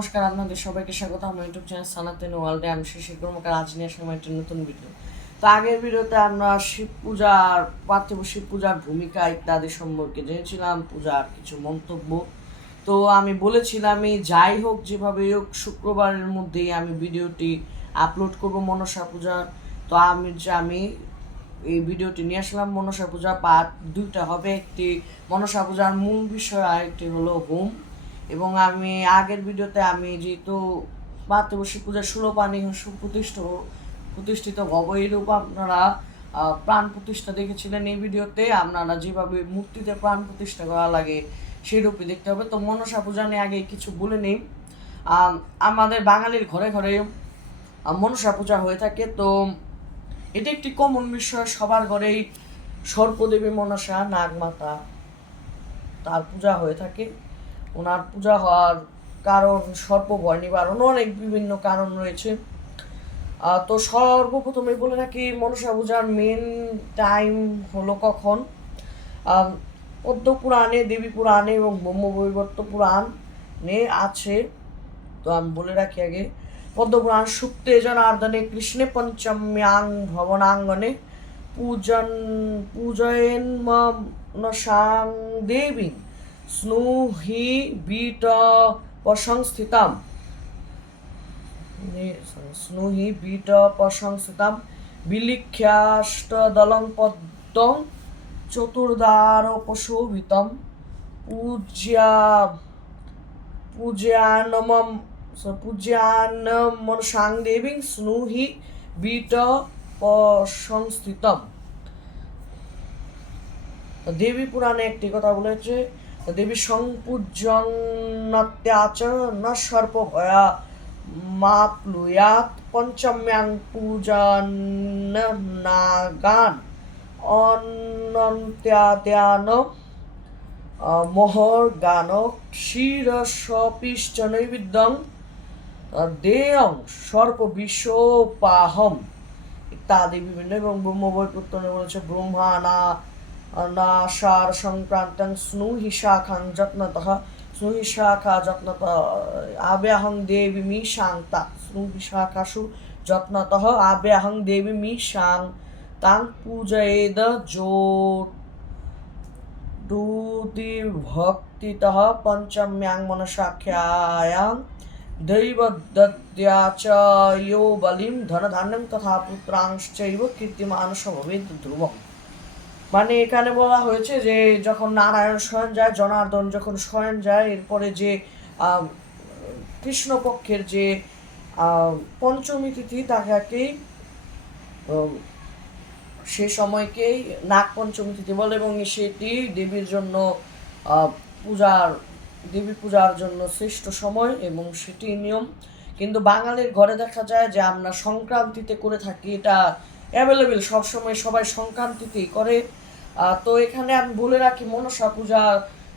নমস্কার, আপনাদের সবাইকে স্বাগত আমার ইউটিউব চ্যানেল সনাতন ওয়ার্ল্ডে। আমি শিশির কর্মকার। আজ নিয়ে আসলাম একটি নতুন ভিডিও। তো আগের ভিডিওতে আমরা শিব পূজার পার্থিব শিব পূজার ভূমিকা ইত্যাদি সম্পর্কে জেনেছিলাম, পূজার কিছু মন্তব্য। তো আমি বলেছিলাম যাই হোক যেভাবে হোক শুক্রবারের মধ্যেই আমি ভিডিওটি আপলোড করব মনসা পূজার। তো আমি এই ভিডিওটি নিয়ে আসলাম। মনসা পূজা পার্ট দুইটা হবে, একটি মনসা পূজার মূল বিষয় আর একটি হলো হোম। এবং আমি আগের ভিডিওতে আমি যেহেতু মাতৃবর্ষী পূজার 16 পানি প্রতিষ্ঠিত ভব এইরূপ আপনারা প্রাণ প্রতিষ্ঠা দেখেছিলেন। এই ভিডিওতে আপনারা যেভাবে মূর্তিতে প্রাণ প্রতিষ্ঠা করা লাগে সেই রূপে দেখতে হবে। তো মনসা পূজা নিয়ে আগে কিছু বলে নেই। আমাদের বাঙালির ঘরে ঘরে মনসা পূজা হয়ে থাকে। তো এটা একটি কমন বিষয়, সবার ঘরেই সর্পদেবী মনসা নাগমাতা তার পূজা হয়ে থাকে। ওনার পূজা হওয়ার কারণ সর্প ভয় নিবারণ, অনেক বিভিন্ন কারণ রয়েছে। তো সর্বপ্রথমে বলে রাখি মনসা পূজার মেন টাইম হলো কখন। পদ্ম পুরাণে, দেবী পুরাণে এবং ব্রহ্মবৈবর্ত পুরাণে আছে। তো আমি বলে রাখি আগে, পদ্মপুরাণ সুক্তে জনার্দনে কৃষ্ণে পঞ্চম্যাং ভবনাঙ্গনে পূজয়েন মনসাং দেবী স্নুহি বিট প্রসংস্থিতাম বিলিখ্যাষ্টদলং পদ্মং চতুর্দ্বারোপশোভিতম পূজ্যানমনসাং দেবীং স্নুহি বিট প্রসংস্থিতম। দেবী পুরাণে একটি কথা বলেছে, দেবী সংপূজ্যং নত্যাচ ন সর্প ভয়া মাপ্লুয়াত পঞ্চম্যাং পূজন নাগান অনন্ত্যাদ্যান মোহর গান ক্ষীরসপিশ্চ নৈবেদ্যং দেয়ং সর্প বিশ্বপাহম ইত্যাদি বিভিন্ন। এবং ব্রহ্মবৈবর্তনে বলেছে ব্রহ্মা নাসার সংক্রান্তং স্নুহি শাখাং যত্নতঃ স্নুহি শাখা যত্নতঃ আব্যাহং দেবী মি শান্তা স্নুহি শাখাসু যত্নতঃ আব্যাহং দেবী মি শাং তাং পূজয়েদ জোটুতি ভক্তিতঃ পঞ্চম্যাং মনসাখ্যায়াং দৈবদত্ত্যা চ यो বলিম ধনধান্যং তথা পুত্রাংশ্চৈব কীর্তিমান সমবেত ধ্রুবম। মানে এখানে বলা হয়েছে যে যখন নারায়ণ শয়ন যায়, জনার্দন যখন শয়ন যায়, এরপরে যে কৃষ্ণপক্ষের যে পঞ্চমী তিথি তাকেই সে সময়কেই নাগ পঞ্চমী তিথি বলে এবং সেটি দেবীর জন্য দেবী পূজার জন্য শ্রেষ্ঠ সময় এবং সেটি নিয়ম। কিন্তু বাঙালির ঘরে দেখা যায় যে আমরা সংক্রান্তিতে করে থাকি, এটা অ্যাভেলেবেল সবসময়, সবাই সংক্রান্তিতেই করে। তো এখানে আমি বলে রাখি মনসা পূজা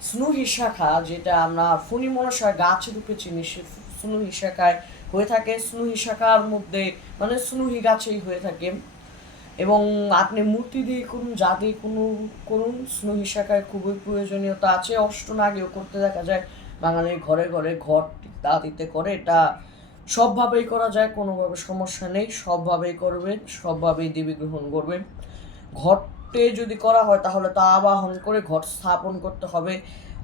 স্নুহি শাখা, যেটা আমরা ফণি মনসা গাছ রূপে চিনি, সে স্নুহি শাখায় হয়ে থাকে। স্নুহি শাখার মধ্যে মানে স্নুহি গাছেই হয়ে থাকে এবং আপনি মূর্তি দিয়ে করুন, যা দিয়ে করুন, স্নুহি শাখায় খুবই প্রয়োজনীয়তা আছে। অষ্টনাগেও করতে দেখা যায় বাঙালির ঘরে ঘরে, ঘট ইত্যাদিতে করে। এটা সবভাবেই করা যায়, কোনোভাবে সমস্যা নেই, সবভাবেই করবেন, সবভাবেই দেবী গ্রহণ করবেন। ঘটে যদি করা হয় তাহলে তা আবাহন করে ঘট স্থাপন করতে হবে।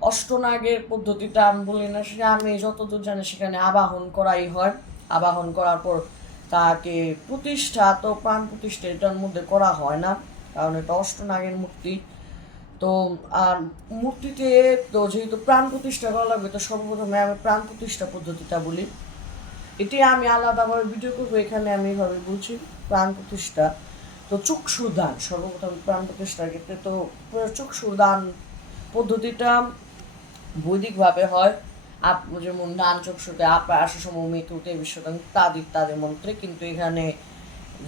অষ্টনাগের পদ্ধতিটা আমি বলি না, সেটা আমি যতদূর জানি সেখানে আবাহন করাই হয়। আবাহন করার পর তাকে প্রতিষ্ঠা, তো প্রাণ প্রতিষ্ঠা এটার মধ্যে করা হয় না, কারণ এটা অষ্টনাগের মূর্তি। তো আর মূর্তিতে তো যেহেতু প্রাণ প্রতিষ্ঠা করা লাগবে, তো সর্বপ্রথমে আমি প্রাণ প্রতিষ্ঠা পদ্ধতিটা বলি। এটি আমি আলাদাভাবে ভিডিও করবো, এখানে আমি এভাবে বলছি প্রাণ প্রতিষ্ঠা। তো চক্ষুদান সর্বপ্রথম প্রাণ প্রতিষ্ঠার ক্ষেত্রে, তো চক্ষুদান পদ্ধতিটা বৈদিকভাবে হয়। যেমন দান চক্ষুতে আশাসম মৃত্যুতে বিশ্বদান ইত্যাদি মন্ত্রে। কিন্তু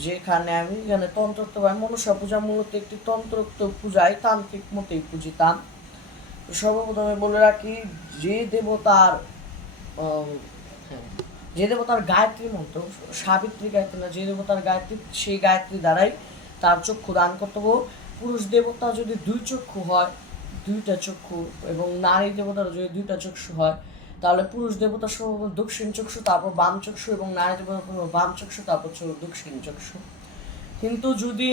যেখানে আমি তন্ত্রোক্ত বা মনসা পূজা মূলত একটি তন্ত্রোক্ত পূজায় তান্ত্রিক মতেই পূজিতাম। তো সর্বপ্রথমে বলে রাখি, যে দেবতার গায়ত্রী মন্ত্র, সাবিত্রী গায়ত্রী না, যে দেবতার গায়ত্রী, সেই গায়ত্রী দ্বারাই তার চক্ষু দান কর্তব্য। পুরুষ দেবতা যদি 2 চক্ষু হয়, 2টা চক্ষু, এবং নারী দেবতার যদি 2টা চক্ষু হয় তাহলে পুরুষ দেবতা সর্বপ্রথম দক্ষিণ চক্ষু, তারপর বাম চক্ষু, এবং নারী দেবতা বাম চক্ষু, তারপর দক্ষিণ চক্ষু। কিন্তু যদি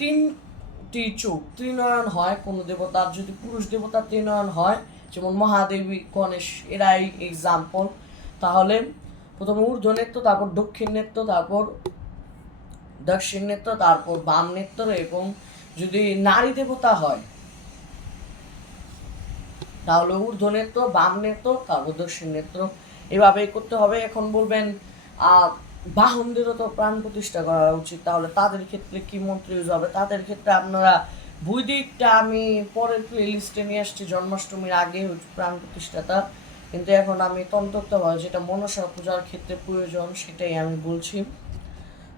তিনটি চোখ ত্রিনয়ন হয় কোনো দেবতার, যদি পুরুষ দেবতার ত্রিনয়ন হয়, যেমন মহাদেবী, গণেশ, এরাই এক্সাম্পল, তাহলে প্রথমে ঊর্ধ্ব নেত্র, তারপর দক্ষিণ নেত্র, তারপর দক্ষিণ নেত্র, তারপর বাম নেত্র, এবং যদি নারী দেবতা হয় তাহলে ঊর্ধ্ব নেত্র, বাম নেত্র, তারপর দক্ষিণ নেত্র, এভাবেই করতে হবে। এখন বলবেন বাহনদেরও তো প্রাণ প্রতিষ্ঠা করা উচিত, তাহলে তাদের ক্ষেত্রে কি মন্ত্র ইউজ হবে? তাদের ক্ষেত্রে আপনারা বৈদিকটা আমি পরের প্লে লিস্টে নিয়ে আসছি, জন্মাষ্টমীর আগে প্রাণ প্রতিষ্ঠাটা, কিন্তু এখন আমি তন্ত্রোক্ত হয় যেটা মনসা পূজার ক্ষেত্রে প্রয়োজন সেটাই আমি বলছি।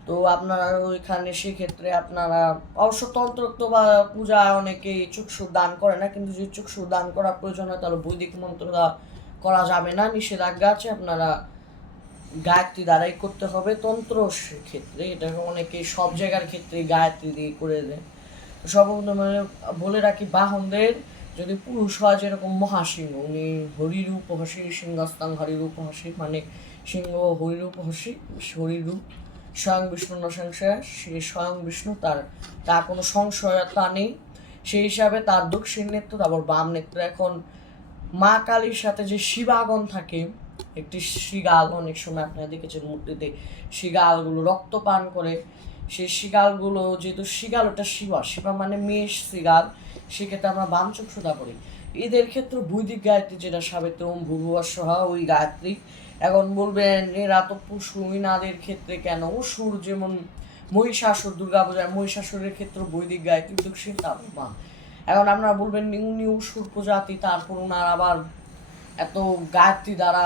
তো আপনারা ওইখানে সেক্ষেত্রে আপনারা অবশ্য তন্ত্রোক্ত বা পূজা অনেকেই চক্ষু দান করে না, কিন্তু যদি চক্ষু দান করা প্রয়োজন হয় তাহলে বৈদিক মন্ত্রটা করা যাবে না, নিষেধাজ্ঞা আছে। আপনারা গায়ত্রী দ্বারাই করতে হবে তন্ত্র ক্ষেত্রে, এটা অনেকেই সব জায়গার ক্ষেত্রে গায়ত্রী দিয়ে করে দেয়। তো সর্বপ্রথম বলে রাখি, বাহনদের যদি পুরুষ হয় যেরকম মহাসিংহ, উনি হরিরূপহসি সিংহস্তাং হরিরূপহসি, মানে সিংহ হরিরূপহসি, হরিরূপ স্বয়ং বিষ্ণু নসংশয়, সে স্বয়ং বিষ্ণু, তার কোনো সংশয়তা নেই, সেই হিসাবে তার দক্ষিণ নেত্র, তারপর বাম নেত্র। এখন মা কালীর সাথে যে শিবাগণ থাকে, একটি শিগাল, অনেক সময় আপনারা দেখেছেন মূর্তিতে শিগালগুলো রক্ত পান করে, সেই শিগালগুলো যেহেতু শিগাল ওটা শিবা মানে মেষ শিগাল, সেক্ষেত্রে আমরা বাম চক্ষুদা করি। এদের ক্ষেত্রে বৈদিক গায়ত্রী যেটা সাবিত্রী ওম ভূর্ভুবস্বঃ, ওই গায়ত্রী। এখন বলবেন এরা তো পশু, ইনাদের ক্ষেত্রে কেন? অসুর যেমন মহিষাসুর, দুর্গাপূজায় মহিষাসুরের ক্ষেত্রে বৈদিক গায়ত্রী দক্ষিণ, তারপর বাম। এখন আপনারা বলবেন উনি অসুর প্রজাতি, তারপর ওনার আবার এত গায়ত্রী দ্বারা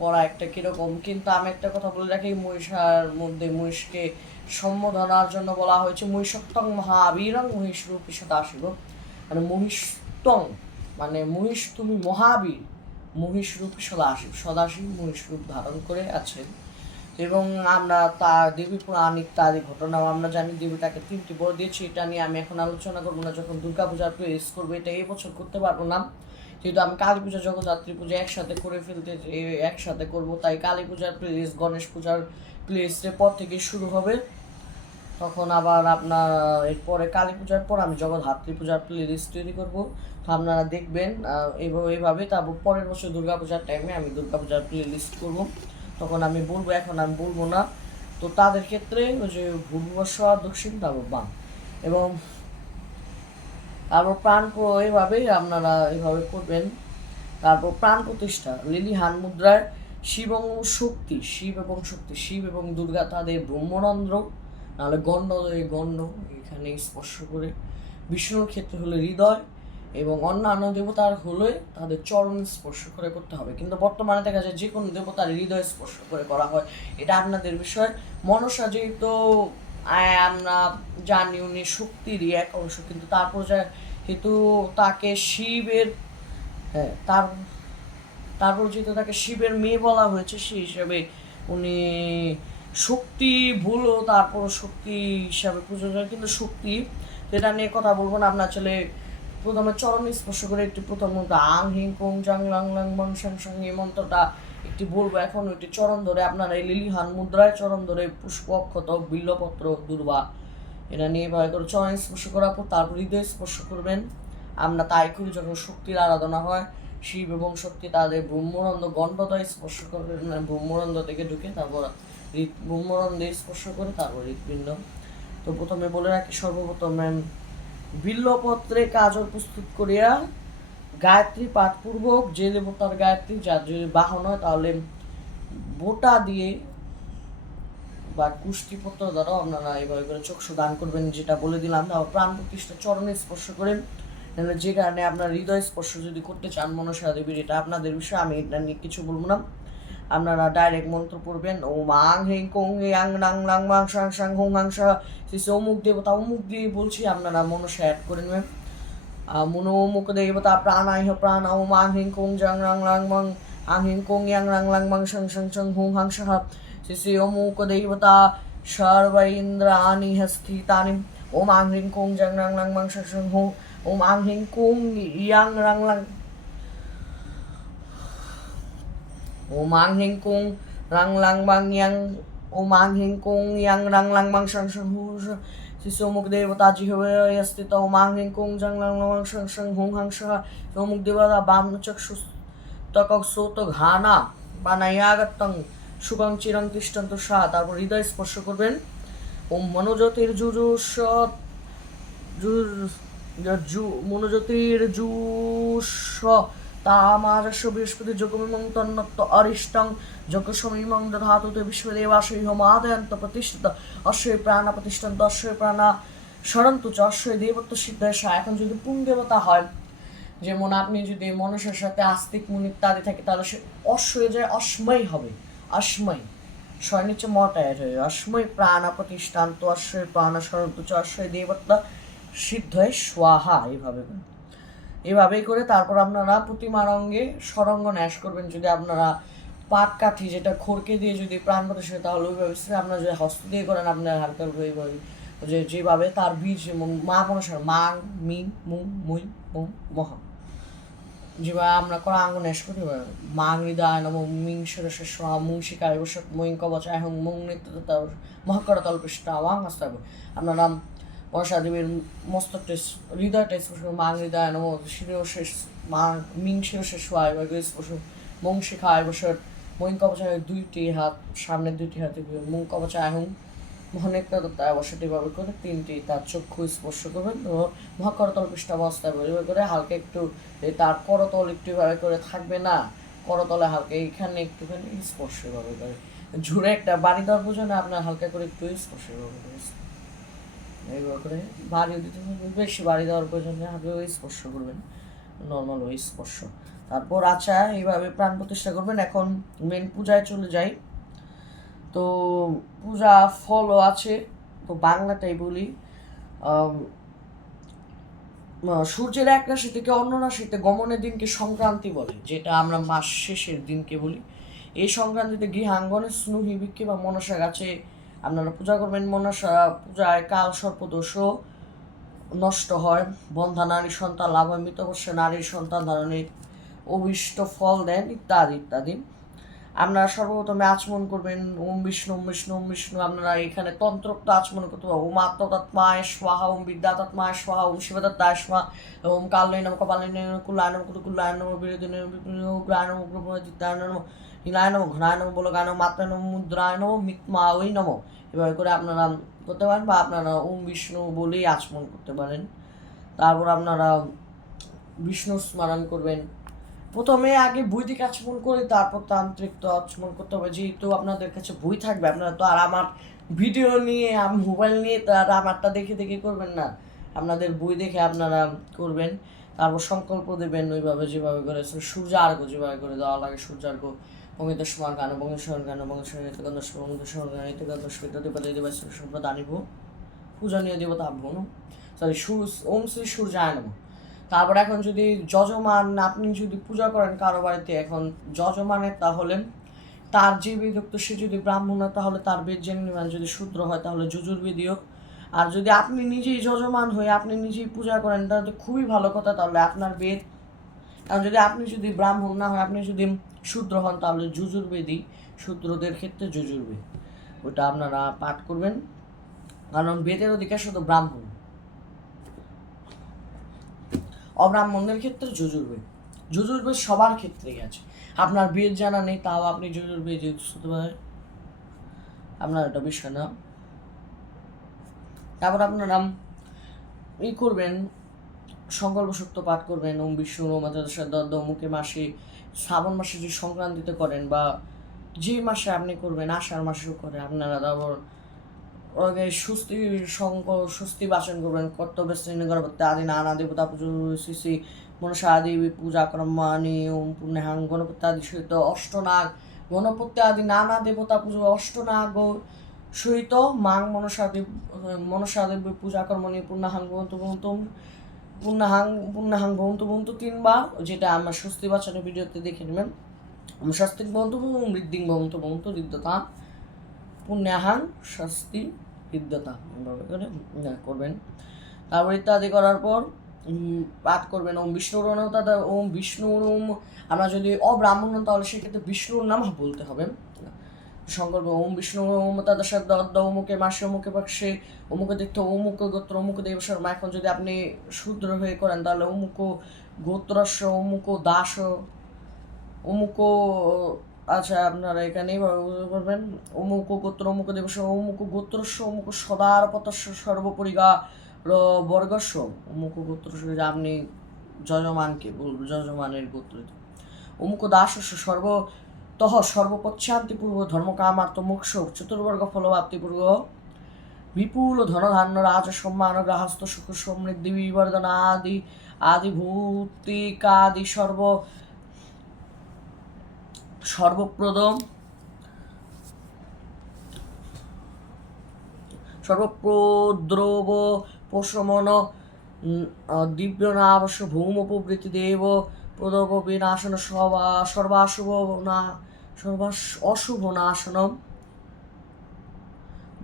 করা একটা কিরকম? কিন্তু আমি একটা কথা বলে রাখি, মহিষার মধ্যে মহিষকে সম্বোধনার জন্য বলা হয়েছে মহিষত্বং মহাবীরং মহিষ রূপী সদাশিব, মানে মহিষত্বং মানে মহিষ তুমি মহাবীর, মহিষ রূপী সদাশিব মহিষ রূপ ধারণ করে আছেন। এবং আমরা তার দেবী পুরাণ ইত্যাদি ঘটনাও আমরা জানি। দেবীটাকে 3টি বর দিয়েছি, এটা নিয়ে আমি এখন আলোচনা করবো না, যখন দুর্গাপূজার প্লেস করবো, এটা এই বছর করতে পারবো না, যেহেতু আমি কালী পূজা জগদ্ধাত্রী পূজা একসাথে করে ফেলতে একসাথে করব, তাই কালী পূজার প্লেস গণেশ পূজার প্লেসের পর থেকে শুরু হবে। তখন আবার আপনার এরপরে কালী পূজার পর আমি জগদ্ধাত্রী পূজার প্লে লিস্ট তৈরি করবো, তো আপনারা দেখবেন এইভাবে। তারপর পরের বছর দুর্গাপূজার টাইমে আমি দুর্গাপূজার প্লে লিস্ট করবো, তখন আমি বলবো, এখন আমি বলবো না। তো তাদের ক্ষেত্রে ওই যে ভূর্ভুবস্বঃ দক্ষিণ, তারপর বাম, এবং তারপর প্রাণ এইভাবেই আপনারা এইভাবে করবেন। তারপর প্রাণ প্রতিষ্ঠা লিলি হান মুদ্রায় শিব এবং শক্তি, শিব এবং দুর্গা তাদের ব্রহ্মরন্ধ্র, নাহলে গণ্ড এখানে স্পর্শ করে, বিষ্ণুর ক্ষেত্রে হলে হৃদয়, এবং অন্যান্য দেবতার হলে তাদের চরণ স্পর্শ করে করতে হবে। কিন্তু বর্তমানে দেখা যায় যে কোনো দেবতার হৃদয় স্পর্শ করে করা হয়, এটা আপনাদের বিষয়। মনসা যেহেতু আমরা জানি উনি শক্তিরই এক অংশ, কিন্তু তারপর যেহেতু তাকে শিবের, হ্যাঁ, তারপর যেহেতু তাকে শিবের মেয়ে বলা হয়েছে, সেই হিসাবে উনি শক্তি ভুলও তারপর শক্তি হিসাবে পুজো হয়। কিন্তু শক্তি যেটা নিয়ে কথা বলবো না, আপনার চলে প্রথমে চরণ স্পর্শ করে একটি প্রথম মন্ত্র আং হিং কোং জাং লাং লাং বং সাং সাং, এই মন্ত্রটা একটি বলবো। এখন ওইটি চরণ ধরে আপনারা এই লিলিহান মুদ্রায় চরণ ধরে পুষ্প অক্ষত বিল্লপত্র দুর্বা এটা নিয়ে ভয় করে চরণ স্পর্শ করার পর তারপর হৃদয় স্পর্শ করবেন। আমরা তাই করি যখন শক্তির আরাধনা হয়, শিব এবং শক্তি তাদের ব্রহ্মরন্ধ্র গণ্ডদয় স্পর্শ করবেন, ব্রহ্মরন্ধ্র থেকে ঢুকে তারপর ব্রহ্মরন্ধ্রে স্পর্শ করে তারপর হৃৎপিণ্ড। তো প্রথমে বলে রাখি, সর্বপ্রথম বিল্লপত্রে কাজল প্রস্তুত করিয়া গায়ত্রী পাঠপূর্বক, যে দেবতার গায়ত্রী যার যদি বাহন হয় তাহলে বোটা দিয়ে বা কুষ্টিপত্র দ্বারাও আপনারা এইভাবে করে চক্ষু দান করবেন, যেটা বলে দিলাম। তারপর প্রাণ প্রতিষ্ঠা চরণে স্পর্শ করেন, যে কারণে আপনার হৃদয় স্পর্শ যদি করতে চান মনসা দেবীর, এটা আপনাদের বিষয়, আমি এটা নিয়ে কিছু বলবো না। আপনারা ডাইরেক্ট মন্ত্র পড়বেন, ওম আং হেং কোং আং নাং লাং মাং সাং সাং হোং হাং সা, অমুক দেবতা অমুক দিয়ে বলছি, আপনারা মনসা অ্যাড করে নেবেন। মনো অমুক দেবতা প্রাণাইহ প্রাণ ওম আং হেং কোং জাং রাং লাং মাং আং হেং কোং ইয়াং রাং লাং মাং সাং সাং সাং হোং হাং সা, শ্রী অমুক দেবতা সর্ব ইন্দ্রাণি হস্তিতানি ওম আং হেং কোং জাং রাং লাং মাং সাং সাং হোং ওম আং হেং কোং ইয়াং রাং লাং ওম আং হিং কুং রাং লাং বাং ইয়াং ওম আং হিং কুং ইয়াং রাং লাং বাং শং শং হু শিশু মুখ দেবতা জিহবে স্থিত ওম আং হিং কুং জাং লাং বাং শং শং হুং হাং সহা মুখ দেবতা বাম চক্ষু তকক সৌত ঘানা বানায়াগতং সুগং চিরং তিষ্ঠন্ত সা। তারপর হৃদয় স্পর্শ করবেন। ওম মনোজ্যোতির জুজুস মনোজ্যোতির জুস তামাজস্য বৃহস্পতি যোগমিমং তন্নত অরিষ্টং যোগসমীমং দধাতুতে বিশ্বদেবাশয় হোমাদয়ন্ত প্রতিষ্ঠিত অশ্বয় প্রাণা প্রতিষ্ঠান্ত অশ্বয় প্রাণা স্মরন্তু চ অশ্বয় দেবত্ব সিদ্ধেশা। এখন যদি পুং দেবতা হয়, যেমন আপনি যদি মনুষ্যের সাথে আস্তিক মুনি ইত্যাদি থাকে, তাহলে সে অশ্বয়ে যায় অস্ময় হবে, অস্ময় স্বয় নিচে মটায় হয়ে অস্ময় প্রাণা প্রতিষ্ঠান্ত অশ্বয় প্রাণা স্মরন্তু চ অশ্বয় দেবত্ব সিদ্ধয় স্বাহা। এভাবেই করে তারপর আপনারা প্রতিমার অঙ্গে সরঙ্গ ন্যাস করবেন। যদি আপনারা পাট কাঠি যেটা খড়কে দিয়ে যদি প্রাণ প্রতিষ্ঠা, তাহলে ওইভাবে আপনারা যদি হস্ত দিয়ে করেন আপনার হালকা ওইভাবে যেভাবে তার বীজ মা মনসার মাং মিং মুং মুই মুং মহা যেভাবে আমরা করা আঙ্গ ন্যাস করি, মাং হৃদয় নম মিং শিরসে সোহা মুং শিকায় বসত মইং কবচ এখন মুং নৃত্য মহাকর তল্পৃষ্টা ওয়াং হস্তাব। আপনারা মনসা দেবীর মস্তকটা হৃদয়টা স্পর্শ মাং হৃদয় নম শিরশেষ মা মিং শিরশেষ সোহায় স্পর্শ মুং শিখায় বসত মইং কবচায় দুইটি হাত, সামনের দুইটি হাতে মুং কবচায় এখন মহনেকটা বসত এভাবে করে তিনটি তার চক্ষু স্পর্শ করবেন। ও মহাকরতল পৃষ্ঠাবস্থায় এভাবে করে হালকা একটু তার করতল একটু এভাবে করে থাকবে না, করতলে হালকা এইখানে একটুখানি স্পর্শ এভাবে করে ঝুড়ে একটা বাড়ি দেওয়ার বোঝানো আপনার হালকা করে একটু স্পর্শ এভাবে করে এইভাবে করে বাড়ি দিতে বেশি বাড়ি দেওয়ার প্রয়োজন নেই, হালকা স্পর্শ করবেন, নর্মাল ওই স্পর্শ। তারপর আচ্ছা এইভাবে প্রাণ প্রতিষ্ঠা করবেন। এখন মেন পূজায় চলে যাই। তো পূজা ফলও আছে, তো বাংলাটাই বলি। সূর্যের এক রাশি থেকে অন্য রাশিতে গমনের দিনকে সংক্রান্তি বলে, যেটা আমরা মাস শেষের দিনকে বলি। এই সংক্রান্তিতে গৃহাঙ্গনে স্নুহিবিক্ষে বা মনসা গাছে আপনারা পূজা করবেন। মনসা পূজায় কাল সর্পদোষও নষ্ট হয়, বন্ধা নারীর সন্তান লাভ হয়, মৃতবর্ষে নারীর সন্তান ধারণের অভিষ্ট ফল দেন ইত্যাদি ইত্যাদি। আপনারা সর্বপ্রথমে আচমন করবেন ওম বিষ্ণু ওম বিষ্ণু ওম বিষ্ণু। আপনারা এখানে তন্ত্রোক্ত আচমন করতে পারবেন। ওম আত্মতত্মায় স্বাহা ওম বিদ্যাতত্মায় স্বাহা ওম শিবদত্তায় স্বাহা ওম কালয় নম কপালয় নম কুলায় নম কুলকুলায় নম বিরোধী উগ্রায় নম উগ্রপদিত্যায় নম নীলায় নম ঘনায় নম বলগায় নম মাত্রায় নম মুদ্রায় নম মিতমাওই নম। এভাবে করে আপনারা করতে পারেন, বা আপনারা ওম বিষ্ণু বলেই আচমন করতে পারেন। তারপর আপনারা বিষ্ণু স্মরণ করবেন। প্রথমে আগে বৈদিক আচমন করে তারপর তান্ত্রিক তো আচমন করতে হবে। যেহেতু আপনাদের কাছে বই থাকবে, আপনারা তো আর আমার ভিডিও নিয়ে মোবাইল নিয়ে তো আর আমারটা দেখে দেখে করবেন না, আপনাদের বই দেখে আপনারা করবেন। তারপর সংকল্প দেবেন ওইভাবে যেভাবে করে সূর্যার্ঘ যেভাবে করে দেওয়া লাগে, সূর্যার্ঘ বঙ্গেশ্বর গান বঙ্গেশ্বর গান বঙ্গেশ্বর বঙ্গেশ্বর গান ইত্যাদি দানিব পূজনীয় দেবতা ভন সরি ওম শ্রী সূর্যায় নমঃ। তারপর এখন যদি যজমান আপনি যদি পূজা করেন কারো বাড়িতে, এখন যজমানের তাহলে তার যে বিদক্ত সে যদি ব্রাহ্মণ হয় তাহলে তার বেদ জেনে, যদি শূদ্র হয় তাহলে যজুর্বেদীয়। আর যদি আপনি নিজেই যজমান হয়ে আপনি নিজেই পূজা করেন তাহলে তো খুবই ভালো কথা, তাহলে আপনার বেদ। কারণ যদি ব্রাহ্মণ না হয়, আপনি যদি শূদ্র হন তাহলে যজুর্বেদী, শূদ্রদের ক্ষেত্রে যজুর্বেদ, ওটা আপনারা পাঠ করবেন। কারণ বেদের অধিকার শুধু ব্রাহ্মণ, অব্রাহ্মণদের ক্ষেত্রে যজুর্বেদ সবার ক্ষেত্রেই আছে। আপনার বেদ জানা নেই তাও আপনি যজুর্বেদ হতে পারেন, আপনার এটা বিষয় না। তারপর আপনারা করবেন সংকল্প সূক্ত পাঠ করবেন। ওম বিষ্ণু মুখে মাসে শ্রাবণ মাসে যে সংক্রান্তিতে করেন বা যে মাসে আপনি করবেন, আষাঢ় মাসেও করে আপনারা। তারপর স্বস্তি বাচন করবেন। কর্তব্য শ্রেণী গণপতি আদি নানা দেবতা পুজো শ্রী শ্রী মনসা আদি পূজা কর্মানি ওম পুণ্যাং গণপতি আদি সহিত অষ্টনাগ গণপতি আদি নানা দেবতা পুজো অষ্টনাগ সহিত মাং মনসা দেবী পূজা কর্মণি পুণ্যাং ভবন্তু ভবন্তু 3 বার, যেটা আমার স্বস্তি বাচনের ভিডিওতে দেখে নেবেন। স্বস্তিক ভবন্তু মৃদ্দিং ভবন্তু হৃদ্যতা পুণ্যাহাং স্বস্তি হৃদ্যতা, এভাবে করে করবেন। তারপর ইত্যাদি করার পর পাঠ করবেন ওম বিষ্ণুর তাদের ওম বিষ্ণুর ওম। আমরা যদি অব্রাহ্মণ তাহলে সেক্ষেত্রে বিষ্ণুর নাম বলতে হবে। সংকল্প ওম বিষ্ণু ওম তাদের সাধ্য অদ্য অমুকে মাসে অমুকে পাক্ষে অমুকে তীর্থ অমুক গোত্র অমুক দেব শর্মা। এখন যদি আপনি শূদ্র হয়ে করেন তাহলে অমুক গোত্রস্য অমুক দাস অমুক, আচ্ছা আপনারা এখানেই করবেন অমুক গোত্র অমুক দেবস্য অমুক গোত্রস্য অমুক সদার পতস্য সর্বপরিগা বর্গস্য অমুক গোত্রস্য। আপনি যজমানকে বলবেন যজমানের গোত্র অমুক দাসস্য সর্বতঃ সর্বপশ্চান্তিপূর্ব ধর্মকামার্থ মোক্ষ চতুর্বর্গ ফলপ্রাপ্তিপূর্ব বিপুল ধনধান্য রাজ সম্মান গ্রাহস্থ সুখ সমৃদ্ধি বিবর্ধন আদি আদি ভূতিকাদি সর্বপ্রদম সর্বপ্রদ্রব পোষমন দিব্য নাবশ্য ভৌম প্রভৃতি দেব প্রদব বিনাশন সর্বাশুভ না অশুভ নাশনম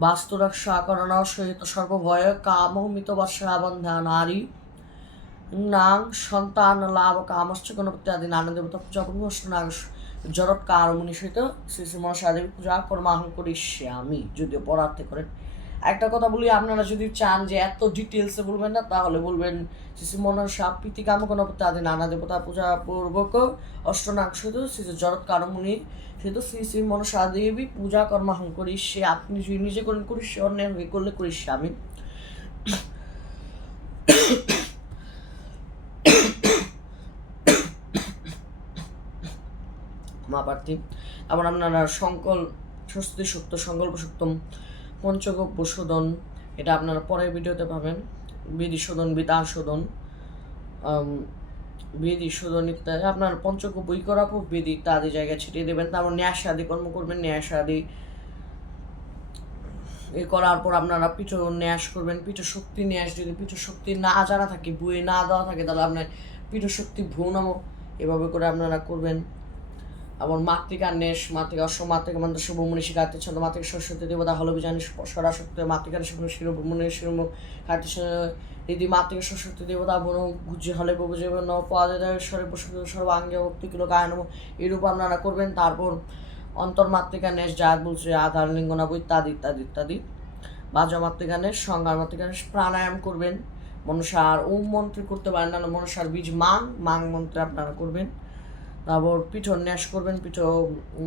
বাস্তুরক্ষাকরণ সহিত সর্বভয় কামমিত বর্ষাবন্ধা নারী নাং সন্তান লাভ কামশ্চ গণপতি আদি নানা দেবতা পূজা পূর্বষ্টান জরৎকার মুনি সহিত শ্রী শ্রী মনসা দেবী পূজা কর্মাহং করিষ্যামি। যদিও পড়াতে করেন একটা কথা বলি, আপনারা যদি চান যে এত ডিটেলসে বলবেন না তাহলে বলবেন শ্রী শ্রী মনসা প্রীতি কাম গণপতি আদি নানা দেবতা পূজা পূর্বক অষ্টনাগ সহিত শ্রী শ্রী জরৎকার মুনি সহিত শ্রী শ্রী মনসা দেবী পূজা কর্মাহং করিষ্যে। আপনি যদি নিজে করেন করিষ্যে, অন্যের হয়ে করলে করিষ্যামি। মা প্রার্থী আবার আপনারা স্বস্তি সুক্ত সংকল্প সুক্তম পঞ্চগব্য শোধন, এটা আপনারা পরের ভিডিওতে পাবেন। বিধি শোধন বিধান শোধন বিধি শোধন ইত্যাদি আপনার পঞ্চগব্য বই করা খুব বিধি ইত্যাদি জায়গায় ছিটিয়ে দেবেন। তারপর ন্যাস আদি কর্ম করবেন। ন্যাস আদি এ করার পর আপনারা পিঠ ন্যাস করবেন। পিঠ শক্তি ন্যাস, যদি পিঠ শক্তি না জানা থাকে, বইয়ে না দেওয়া থাকে, তাহলে আপনার পিঠ শক্তি ভ্রু নাম এভাবে করে আপনারা করবেন। আবার মাতৃকা নেশ মাতৃকা অশ্ব মাতৃকা মন্ত্র শুভ মনীষী কার্তিক ছন্দ মাতৃকা সরস্বতী দেবতা হল বিজানি সরাসক্ত মাতৃকা শিরোমণি শিরোম কার্তিক দিদি মাতৃকা সরস্বতী দেবতা বন গুজ্জে হলে বুঝে পদেশ্বরে সর্বাঙ্গে ভক্তি কিলো গায়ন এরূপ আপনারা করবেন। তারপর অন্তর্মাতৃকা নেশ জাত বলছে আধার লিঙ্গনাব ইত্যাদি ইত্যাদি ইত্যাদি। বাজা মাতৃকা নেশ সংজ্ঞার মাতৃকা নেশ প্রাণায়াম করবেন। মনসার ওম মন্ত্রে করতে পারেন না, মনসার বীজ মাং মন্ত্রে আপনারা করবেন। তারপর পিঠ ন্যাস করবেন। পিঠ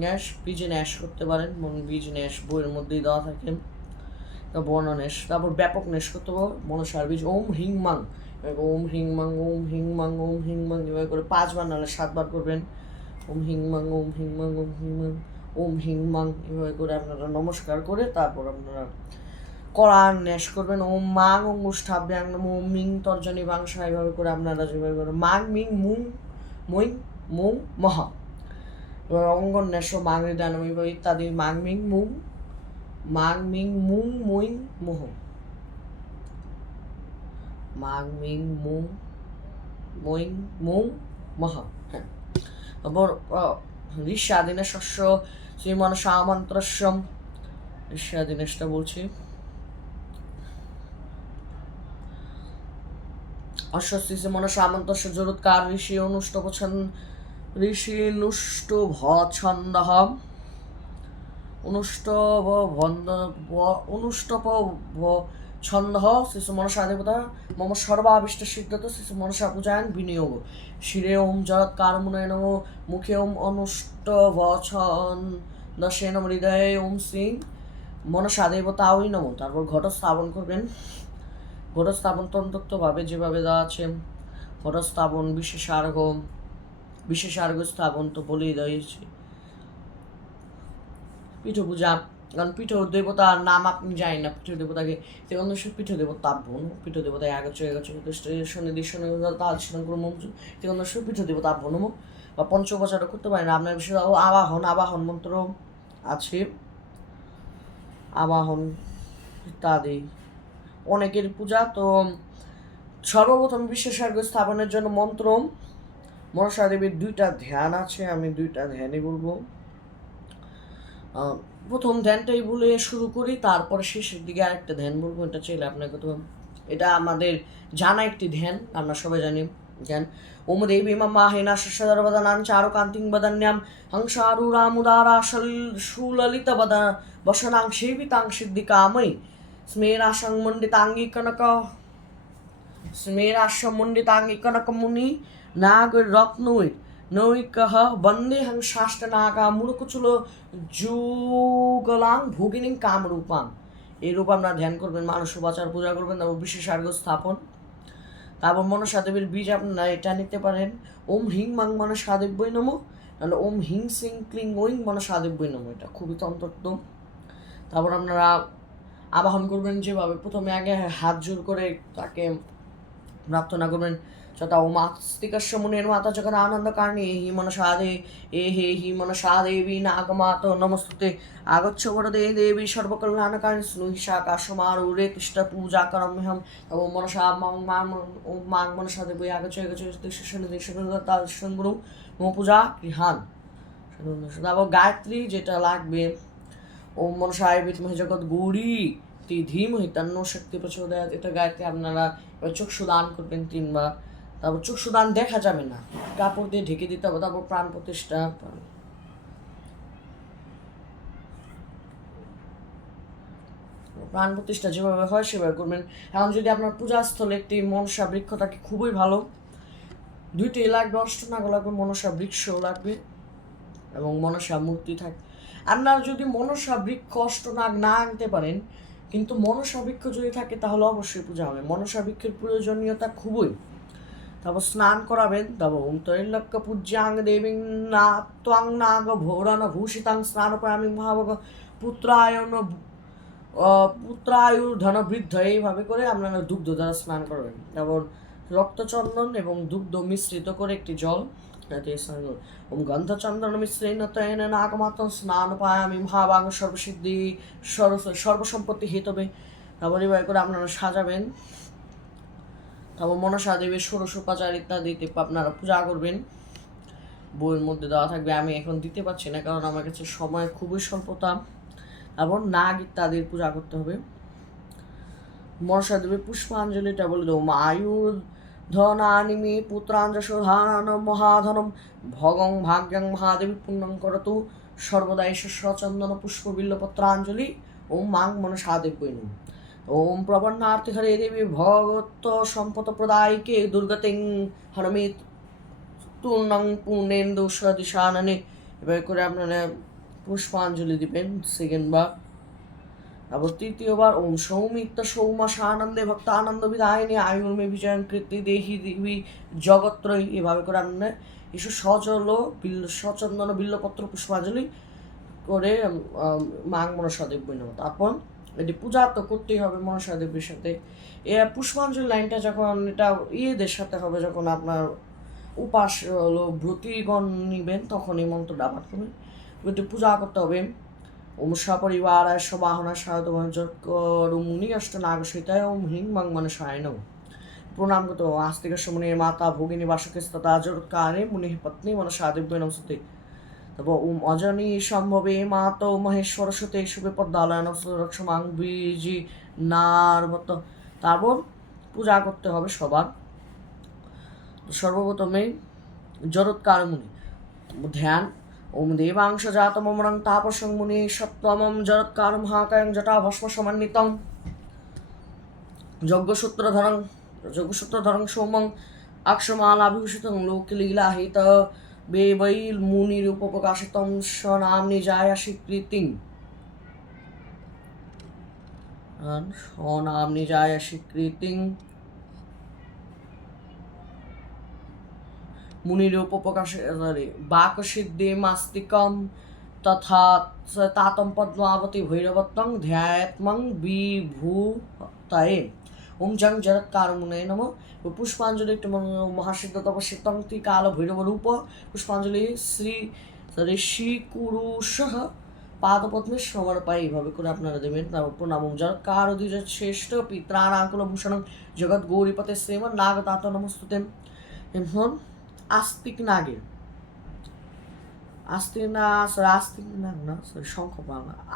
ন্যাস বীজে ন্যাস করতে পারেন, বীজ ন্যাস বইয়ের মধ্যেই দেওয়া থাকে। বর্ণ ন্যাস, তারপর ব্যাপক ন্যাস করতে পারবো মনসার বীজ ওম হিং মাং ওম হিং মাং ওম হিং মাং ওম হিং মাং এভাবে করে 5 বার নাহলে 7 বার করবেন। ওম হিং মাং ওম হিং মাং ওম হিং মাং ওম হিং মাং এভাবে করে আপনারা নমস্কার করে তারপর আপনারা করার ন্যাস করবেন। ওম মাং ওম মুষ্ঠাভ্যাং ওম মিং তর্জনী বাংশা এভাবে করে আপনারা যেভাবে করে মাং মিং মুং মই মুং মহা। এবার অঙ্গন ন্যাস মাং হৃদয় ইত্যাদি মাং মিং মুং মুং মোহ মাং মিং মুং মইং মুং মহা। হ্যাঁ, তারপর ঋষ্যাদিনের শস্য শ্রীমন সামন্ত্রস্যম ঋষ্যাদিনেশটা বলছি। অশ্বস্তি শ্রীমন সামন্তস্য জরুৎকার ঋষি অনুষ্ঠ ঋষি নুষ্ট ছন্দ অনুষ্টপ ছন্দ শিশু মনসা দেবতা মম সর্বাবিষ্ট সিদ্ধত শিশু মনসা পূজায়ন বিনিয়োগ শিরে ওম জরৎকার মুনয় নম মুখে ওম অনুষ্টভ ছন্দসেন হৃদয়ে ওম শ্রী মনসা দেবতা ওই নম। তারপর ঘট স্থাপন করবেন। ঘট স্থাপন তন্ত্রোক্তভাবে যেভাবে দেওয়া আছে ঘট স্থাপন বিশেষার্ঘ স্থাপন তো বলেই দিয়েছি। পিঠ পূজা, কারণ পিঠ দেবতার নাম আপনি জানেন না, পিঠ দেবতাকে পিঠ দেবতা আভ্যন পিঠ দেবতায় আগচ্ছে পিঠ দেবতা আভ্যন বা পঞ্চোপচারও করতে পারেন। আপনার বিষয়ে আবাহন মন্ত্র আছে, আবাহন ইত্যাদি অনেকের পূজা। তো সর্বপ্রথম বিশেষার্ঘ স্থাপনের জন্য মন্ত্র মনসা দেবীর 2টা ধ্যান আছে, আমি 2টা ধ্যানই বলবো। প্রথম ধ্যানটাই বলে শুরু করি, তারপরে শেষের দিকে আরেকটা ধ্যান বলবো। এটা চাইলে আপনাকে তো এটা আমাদের জানা একটি ধ্যান, আমরা সবাই জানি ধ্যান। ওম দেবী মা হেনা শশধরবদনান চারুকান্তিং বদন্যাম হংসারুরামুদারা সুললিত বসনাং সেবিতাং সিদ্ধিকাময়ী স্মেরাসং মণ্ডিতাঙ্গী কনক স্মেরাসং মণ্ডিতাঙ্গী কনক মুনি নাগ রত্নৈ নৈকহ বন্দে হং শাষ্টনাগা মুড়কুচুল যুগলাং ভোগিনীং কামরূপাং। এই রূপ আপনারা ধ্যান করবেন, মানুষ উপাচার পূজা করবেন, তারপর বিশেষ আর্ঘ্য স্থাপন। তারপর মনসা দেবীর বীজ আপনারা এটা নিতে পারেন, ওম হিং মাং মনসা দেব্যই নমঃ, নাহলে ওম হিং সিং ক্লিং ওইং মনসা দেব্যই নমঃ, এটা খুবই তন্ত্রোক্ত। তারপর আপনারা আবাহন করবেন যেভাবে, প্রথমে আগে হাত জোর করে তাকে প্রার্থনা করবেন, যথা ওম আস্তিকস্য মুনির মাতা জগৎ আনন্দ কারণী হি মনসা দে হে হি মনসা দেবী নাগমাত নমস্তুতে আগচ্ছ বরদে দেবী সর্বকল্যাণকারী স্নুহিষা কাশমারুরে কৃষ্ণ পূজা করম্যহম। ওম মনসা ওম মাং মনসা দেবী আগচ্ছ গুরু মো পূজা গৃহান। তারপর গায়ত্রী যেটা লাগবে, ওম মনসায় বিদ্মহে জগৎ গৌরী তি ধীমহি তন্নো শক্তি প্রচোদয়াৎ, এটা গায়ত্রী আপনারা চক্ষু দান করবেন 3 বার। তারপর চক্ষু দান দেখা যাবে না, কাপড় দিয়ে ঢেকে দিতে হবে। তারপর প্রাণ প্রতিষ্ঠা, প্রাণ প্রতিষ্ঠা যেভাবে হয় সেভাবে করবেন। এখন যদি আপনার পূজাস্থলে একটি মনসা বৃক্ষ থাকে খুবই ভালো, 2টি লাগবে, অষ্টনাগ লাগবে, মনসা বৃক্ষও লাগবে এবং মনসা মূর্তি থাকে। আপনার যদি মনসা বৃক্ষ অষ্টনাগ না আনতে পারেন, কিন্তু মনসা বৃক্ষ যদি থাকে তাহলে অবশ্যই পূজা হবে। মনসা বৃক্ষের প্রয়োজনীয়তা খুবই। তারপর স্নান করাবেন। তারপর ওম ত্রৈলোক্য পূজ্যাং দেবীং না ত্বাং নাগ ভৌরণ ভূষিতাং স্নানপয়ামি মহাভগ পুত্রায়ুর ধন বৃদ্ধ, এইভাবে করে আপনারা দুগ্ধ দ্বারা স্নান করবেন। তারপর রক্তচন্দন এবং দুগ্ধ মিশ্রিত করে একটি জল ওম গন্ধচন্দন মিশ্রেণ তেন নাগমাত স্নানপায়ামি মহাভাগ সর্বসিদ্ধি সর্বসম্পত্তি হেতবে। তারপর এভাবে করে আপনারা সাজাবেন। তারপর মনসা দেবীর ষোড়শোপচার ইত্যাদিতে আপনারা পূজা করবেন, বইয়ের মধ্যে দেওয়া থাকবে, আমি এখন দিতে পারছি না কারণ আমার কাছে সময় খুবই স্বল্পতা। তারপর নাগ ইত্যাদির পূজা করতে হবে। মনসা দেবীর পুষ্পাঞ্জলিটা বলে দেবো, আয়ুর ধনানিমি পুত্রাঞ্জসোধান মহাধনম ভগং ভাগ্যং মহাদেবী পুণ্যং করতু সর্বদা এস সচন্দন পুষ্প বিল্লপত্রাঞ্জলি ওম মাং মনসা দেব্যই নমঃ। ওম প্রবন্নার্থ হরে দেবী ভগত সম্পদ প্রদায়িকে দুর্গতিং হরমিত তুর্ণং পূর্ণেন্দু সদিশাননে। এবার করে আপনারা পুষ্পাঞ্জলি দিবেন 2nd বার। তারপর 3য় বার ওম সৌমিত্র সৌমাসানন্দে ভক্ত আনন্দ বিধায়িনী আয়ুর্মে বিজয়ং কীর্তি দেহি দেবী জগত্রয়ী। এভাবে করে আপনারা এসব সজল সচন্দন বিল্লপত্র পুষ্পাঞ্জলি করে মাং মনসা দেব্যই নমঃ। তারপর এটি পূজা তো করতেই হবে মনসা দেবীর সাথে। এ পুষ্পাঞ্জলি লাইনটা যখন এটা ইয়েদের সাথে হবে, যখন আপনার উপাস ব্রতীগণ নিবেন তখন এই মন্ত্রটা পাঠ করবেন। এটি পূজা করতে হবে। ওম সপরিবার সবাহনা সায়তমুনি অষ্টনাগ সীতায় ওম হিং মাং মনসায় নমঃ। প্রণাম করতে আস্তিকস্য মুনির মাতা ভগিনী বাসকস্ততা জরৎকারে মুনি পত্নী মনসা দেব্যই নমস্তুতে। তারপর ওম অজনী সম্ভবে মাত মহেশ্বর সুতে শুভে পদ্মালয়ন রক্ষমাং বীজি নারবত। তারপর পূজা করতে হবে সবার। সর্বপ্রথমে জরৎকার মুনি ধ্যান। ওম দেবাংশ জাতমরং তাপসং মুনি সত্তমম জরৎকার মহাকায়ং জটা ভস্ম সমন্বিতং যজ্ঞসূত্রধরং সৌমং অক্ষমালাভিভূষিতং লোকলীলাহিত বেবৈল মুনির উপপ্রকাশিতং স্বনাম্নি জায়া স্বীকৃতিং স্বনাম্নি জায়া স্বীকৃতিং মুনির উপপ্রকাশে বাকসিদ্ধি মাস্তিকম তথা তাতম পদ্মাবতী ভৈরবত্বং ধ্যায়াত্মং বিভূতয়ে। ওম জং জরৎকার মুনয়ে নমঃ। পুষ্পাঞ্জলি একটু মহাসিদ্ধ তপস্যং কাল ভৈরব রূপ পুষ্পাঞ্জলি শ্রী ঋষি কুরুষঃ পাদপদ্মে সমর্পায়। এইভাবে করে আপনারা দেবেন। তারপর প্রণাম জরৎকার দ্বিজ শ্রেষ্ঠ পিত্রানাকুল ভূষণং জগৎ গৌরীপতে শ্রীমন নাগতাত নমস্তুতে। এখন আস্তিক নাগের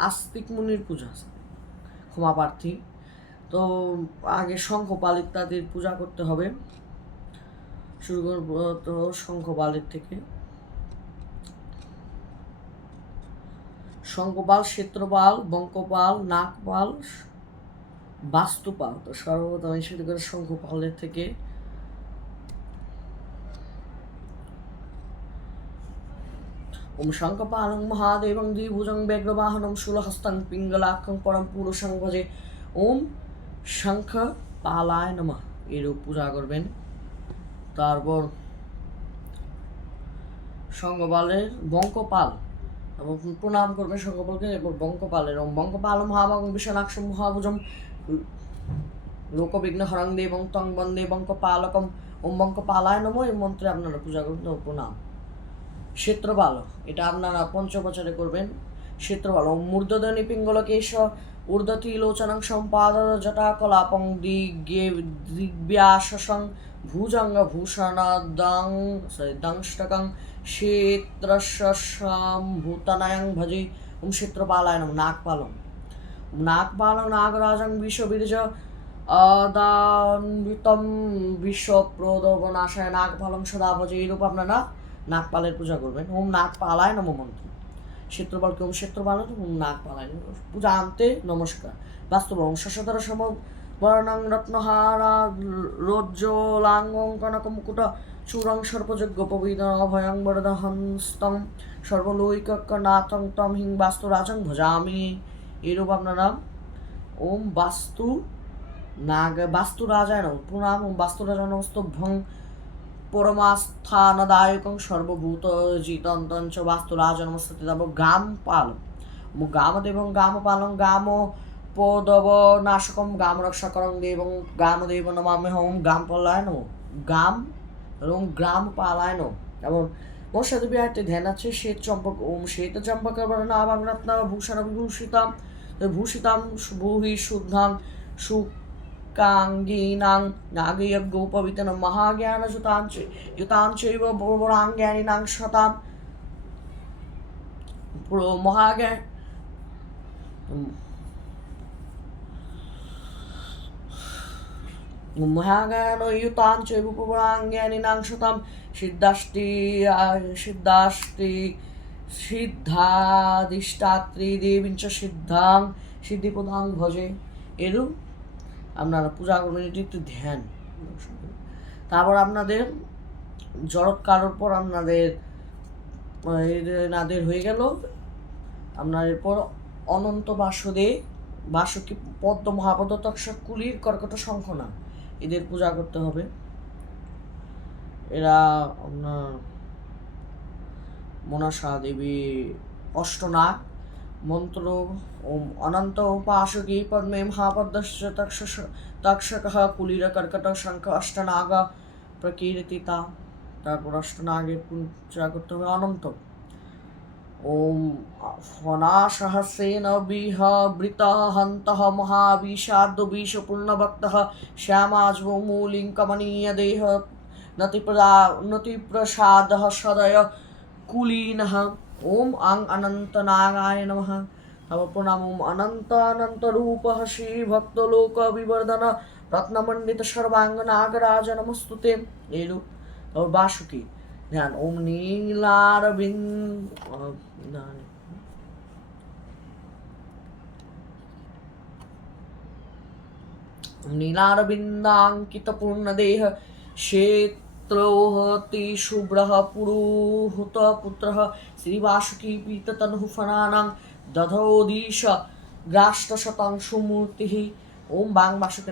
আস্তিক মুনির পূজা আছে, ক্ষমা প্রার্থী। তো আগে শঙ্খপাল ইত্যাদির পূজা করতে হবে। শুরু করবো তো শঙ্খপালের থেকে। শঙ্খপাল, ক্ষেত্রপাল, বঙ্কপাল, নাগপাল, বাস্তুপাল। তো সর্বপ্রথম শুরু করে শঙ্খপালের থেকে। ওম শঙ্খপালং মহাদেবং দ্বিভুজং ব্যগ্রবাহনং শূলহস্तं পিঙ্গলাক্ষং পরম পুরুষং ভজে। ওম শঙ্খপালায় নমঃ এরূপ পূজা করবেন। তারপর শঙ্খপালের বঙ্কপাল এবং প্রণাম করবেন শঙ্খপালকে। এরপর বঙ্কপালের ওম বঙ্কপাল মহাবাগং বিশ্বনাক্ষম মহাভুজম লোকবিঘ্ন হরং দেবং তং বন্দে বঙ্কপালকম। ওম বঙ্কপালায় নমঃ এই মন্ত্রে আপনারা পূজা করবেন ও প্রণাম। ক্ষেত্রপাল এটা আপনারা পঞ্চবচনে করবেন। ক্ষেত্রপাল ওম মূর্ধনি পিঙ্গলকেশ ঊর্ধ্বতিলোচনং সম্পাদ জটাকলাপং দিগ্ব্যাসং ভুজঙ্গ ভূষণদংষ্টকং ক্ষেত্রশম্ভূতনয়ং ভজে। ওম ক্ষেত্রপালায় নমঃ। নাগপালং নাগপালং নাগরাজং বিশ্ববীর্য আদান্বিতম বিশ্বপ্রদবনাশায় নাগপালং সদা ভজে। এইরূপ আপনারা নাগপালের পূজা করবেন। ওম নাগপালায় নমঃ মন্ত্র। ক্ষেত্রপালকে ওম ক্ষেত্রপাল ওম নাগপালায় পূজা আনতে নমস্কার। বাস্তব ওম শশধর সম বর্ণং রত্নহারা রোজ্জ্বলাঙ্গং কনকং মুকুট চূড়ং সর্পযজ্ঞ পবিত্র অভয়ং বরদহস্তং সর্বলোকনাথং তম হিং বাস্তুরাজং ভজামি। এরূপ আপনারা ওম বাস্তুরাজায় নমঃ প্রণাম। ওম বাস্তুরাজায় নমস্তভ্যং পরমাস্থানদায়কং সর্বভূতজিতন্तं চ বাস্তুরাজ নমস্তে। তারপর গামপাল গামদেবং গামপালং গামপদবনাশকং গামরক্ষাকরং দেবং গামদেব নমাম্যহং গামপালায় নমঃ। গাম এবং গ্রামপালায় নমঃ। এবং মোর সাথে বিহারটি ধ্যান আছে শ্বেত চম্পক ওম শ্বেত চম্পক নাভাং রত্ন ভূষণ বিভূষিতাম ভূষিতাম ভূহি শুদ্ধাং কাঙ্গীনাং নাগযজ্ঞোপবিতন মহাজ্ঞান যুতাঞ্চৈব প্রবরাঙ্গানিনাং শতাম মহাজ্ঞান মহাজ্ঞানयुताञ्चैव प्रबलाङ्गानिनां शतां সিদ্ধাধিষ্ঠাত্রী দেবীঞ্চ সিদ্ধাং সিদ্ধিপ্রদাং ভজে। এরূপ আপনারা পূজা করবেন। এটি একটু ধ্যান। তারপর আপনাদের জড়ৎকারের পর আপনাদের হয়ে গেল। আপনার এরপর অনন্ত বাসুকী পদ্ম মহাপদ্ম তক্ষক কুলির কর্কট শঙ্খনা এদের পূজা করতে হবে। এরা আপনার মনসা দেবী অষ্টনাগ মন্ত্র ওম অনন্ত উপাসকি পদ্মে মহাপদ্মশ্চ তক্ষকঃ কুলির কর্কট শঙ্খ অষ্টনাগ প্রকীর্তিতা। তারপর অষ্টনাগের পূজা করতে হবে। অনন্ত ওম ফণাসহস্রেণ বিহবৃতহন্তঃ মহাবিষাদ্য বিষপূর্ণভক্তঃ শ্যামাজ্বমূলিং কমনীয়দেহ নতিপ্রসাদः সদয় কুলীনः। ওম আং অনন্তনাগায় নমঃ। তারপর প্রণাম। ওম অনন্তরূপः শ্রীভক্তলোক বিবর্ধন রত্নমণ্ডিত সর্বাঙ্গ নাগরাজ নমস্তুতে। এরূপ। তারপর বাসুকী ধ্যান। ওম নীলারবিন্দাঙ্কিত পূর্ণদেহ क्षेत्रोहति शुभ्रः पुरोहूत पुत्रः श्रीवासुकी पीततनुः फणानां दधोदीश ग्राष्टशतांशुमूर्तिः। ओम बांग वासुकी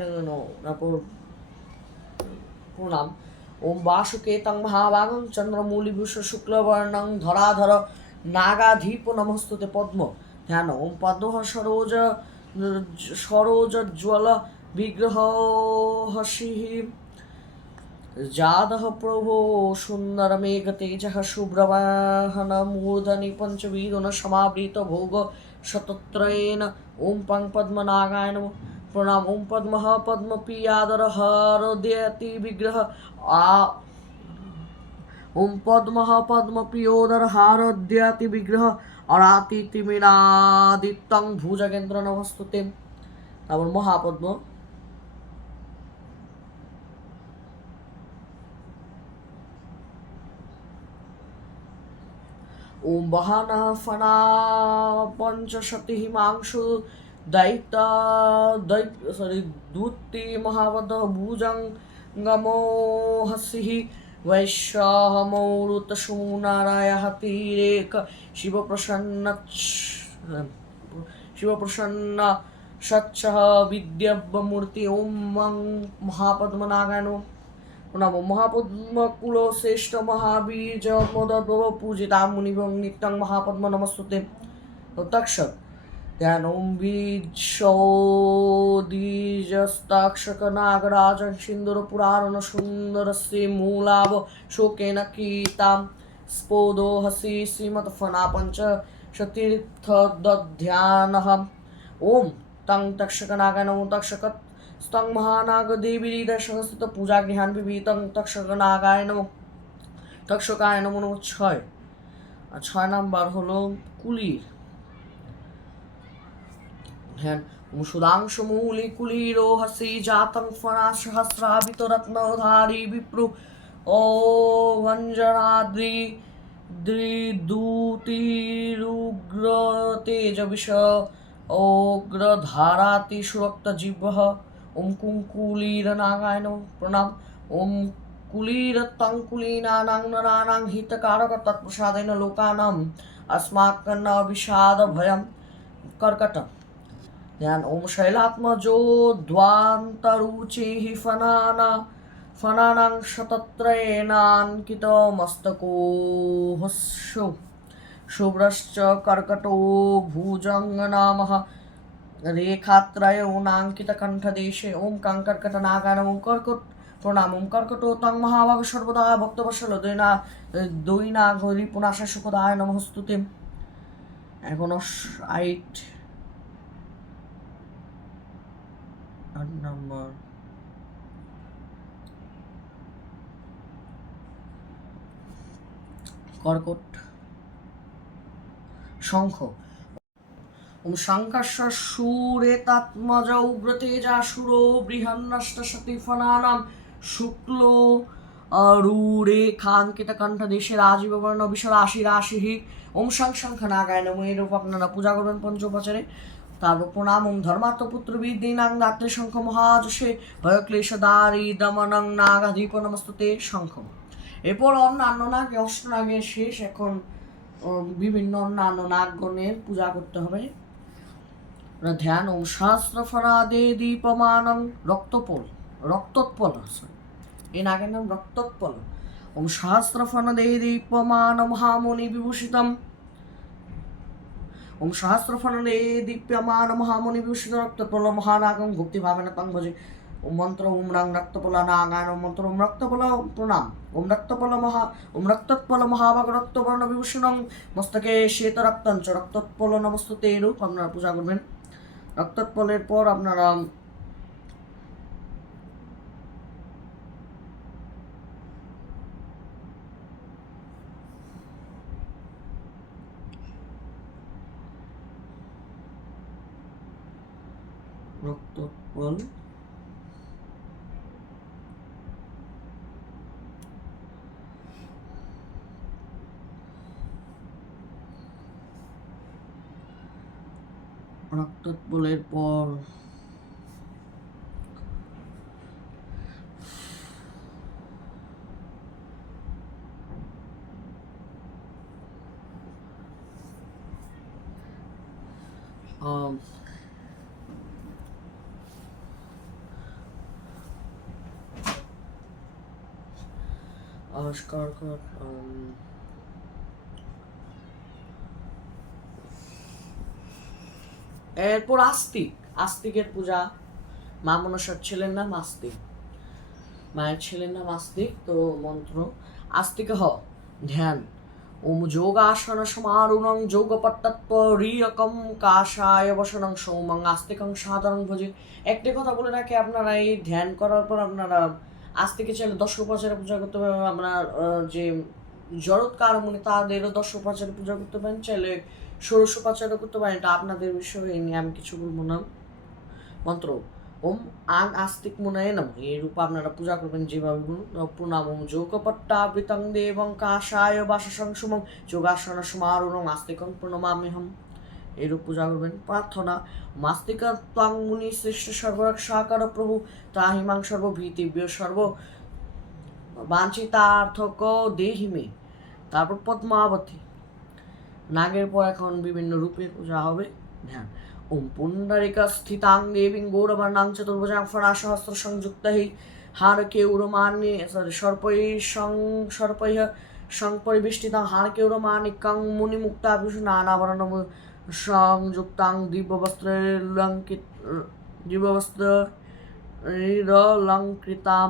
प्रणाम। ओम वासुकेतं महाभागं चंद्रमौलिभूष शुक्लवर्णं धराधर नागाधीप नमस्तुते पद्म। ध्यान। ओम पद्म सरोज्ज्वल विग्रह हसिः जातः प्रभो सुन्दरमेघतेजः शुभ्रवाहन मूर्धनि पञ्चवीरुन समावृत भोग शतत्रयेन। ओम पं पद्मनागाय नमः। प्रणाम। ओम पद्मः पद्मपीयादर हरदयति विग्रह ओम पद्मः पद्मपीयोदर हारोद्यति विग्रह अरातितिमिरादित्यं भुजगेन्द्र नमस्तुते। তারপর মহাপদ্ম ওম বাহানা ফানা পঞ্চশতি হিমাংশু দৈতা দূতি মহাবদ ভুজং গমো হসিহি वैश्याहमौरुत शूनारायः तीरेक शिवप्रसन्न सच्चः विद्यब्बमूर्ति ओम महापद्मनागाय नमो महापद्मकुल श्रेष्ठ महाबीज मदद्भव पूजितां मुनिभं नित्यं महापद्म नमस्तुते तक्षक ध्यानों बीजस्ताक्षक नागराजं सिंदूर पुराण सुंदर से मूलाभ शोकेन कीतां स्पोदो हसी श्रीमत्फना पंच शतीर्थ दध्यानः ओम तं तक्षक नागाय नमो तक्षक स्तंग महानाग देवी हृदय संस्थित पूजा गृहान विभितं तक्षक नागाय नमो तक्षकाय नमो नमो छय নাম্বার হলো কুলির ध्यान सुधांशमूलि कुलीरो हसी जातं फणा सहस्राभित रत्नधारी विप्रु ओ वंजनाद्रि द्रिदूतिरुग्र तेज विष ओग्रधाराति सुरक्त जिह्वः ओम कुंकुलीर नागाय नमः प्रणाम ओम कुलीर तंकुलीनानां नराणां हितकारक तत्प्रसादेन लोकानां अस्माकं विषाद भयं कर्कट ध्यान ओम शैलात्मजो ध्वान्तरुचिः फनानां शतत्रयेनाङ्कितमस्तको हस्यो शुभ्रश्च कर्कटो भुजङ्गनामः रेखात्रयो नाङ्कितकण्ठदेशे ओम कंकर्कटनागाय नमो कर्कट प्रणाम ओम कर्कटो तं महाभाग सर्वदा भक्तवत्सल দৈনা গৌরী পুনাশা সুখদায় নমস্তুতে এখনো 8 নম্বর কর্কট শঙ্খ ওম শঙ্কর্ষ সুরেতাত্মজ উগ্রতেজা সুরো বৃহন্নষ্টশতি ফনানাম শুক্ল রূরেখাঙ্কিত কণ্ঠ দেশের রাজীব বর্ণ বিশ রাশি রাশি ওম শঙ্খ নাগায় নমঃ এরূপ আপনারা পূজা করবেন পঞ্চোপচারে তারপর প্রণাম ওম ধর্মাত্মপুত্র বিদ্যিনাং দাত্রে শঙ্খ মহাযশে ভয়ক্লেশদারি দমনং নাগাধীপ নমস্তুতে শঙ্খ এরপর অন্যান্য নাগ অষ্টনাগের শেষ এখন বিভিন্ন অন্যান্য নাগগণের পূজা করতে হবে ধ্যান ওম সহস্রফনাদে দীপমানং রক্তোৎপল এই নাগের নাম রক্তোৎপল ওম সহস্রফনদে দীপমান মহামুনি বিভূষিতম ওম সহস্রফনদে দীপ্যমান মহামুনি বিভূষিত রক্তোৎপল মহানাগং ভক্তিভাবেন তং ভজে ওম মন্ত্র ওম রং রক্তপলা নাগায়ন মন্ত্র ওম রক্তপল প্রণাম ওম রক্তোৎপল মহাভাগ রক্তবর্ণ বিভূষণং মস্তকে শ্বেত রক্তঞ্চ রক্তোৎপল নমস্তুতে এরূপ আপনারা পূজা করবেন রক্তোৎপলের পর আপনারা রক্তোৎপল রক্তোৎপলের পর কর্কট এরপর আস্তিকের পূজা মা মনসার ছেলের নাম আস্তিক মায়ের ছেলের নাম আস্তিক তো মন্ত্র আস্তিক ধ্যান ওম যোগাসন সমারুণং যোগপট্টরিয়কম কাশায় বসনং সৌমং আস্তিকং সাধারণ ভোজে একটি কথা বলে রাখি আপনারা এই ধ্যান করার পর আপনারা আস্তিকে চাইলে 10 উপাচারে পূজা করতে পারেন আপনার যে জড়ৎকার মুনি তাদেরও 10 উপাচারে পূজা করতে পারেন চাইলে 16 উপাচারে করতে পারেন এটা আপনাদের বিষয় এই নিয়ে আমি কিছু বলবো না মন্ত্র ওম আং আস্তিক মুনায় নম, এই রূপে আপনারা পূজা করবেন যেভাবে বলুন। প্রণাম ওম যোগপট্টাবৃতং দেবং কাশায় বাসসং সুমং যোগাসন সমারুঢ়ং আস্তিকং প্রণমাম্যহম, এইরূপ পূজা করবেন। প্রার্থনা মাস্তিকা ত্বং মুনি শ্রেষ্ঠ সর্বরক্ষাকর প্রভু ত্রাহিমাং সর্বভীতিভ্য সর্ব বাঞ্ছিতার্থক দেহি মে। তারপর পদ্মাবতী, নাগের পর এখন বিভিন্ন রূপে পূজা হবে। ধ্যান ওম পুণ্ডরিকা স্থিতাং দেবীং গৌরবর্ণাং চতুর্ভুজাং ফণাসহস্র সংযুক্তৈ হারকেউরমান্যে সর্পৈঃ সংপরিবেষ্টিতাং হারকেউরমাণিক্যং মুনিমুক্তাভূষণ নানাভরণং সংযুক্তাং দিব্যবস্ত্রৈরলঙ্কৃতাং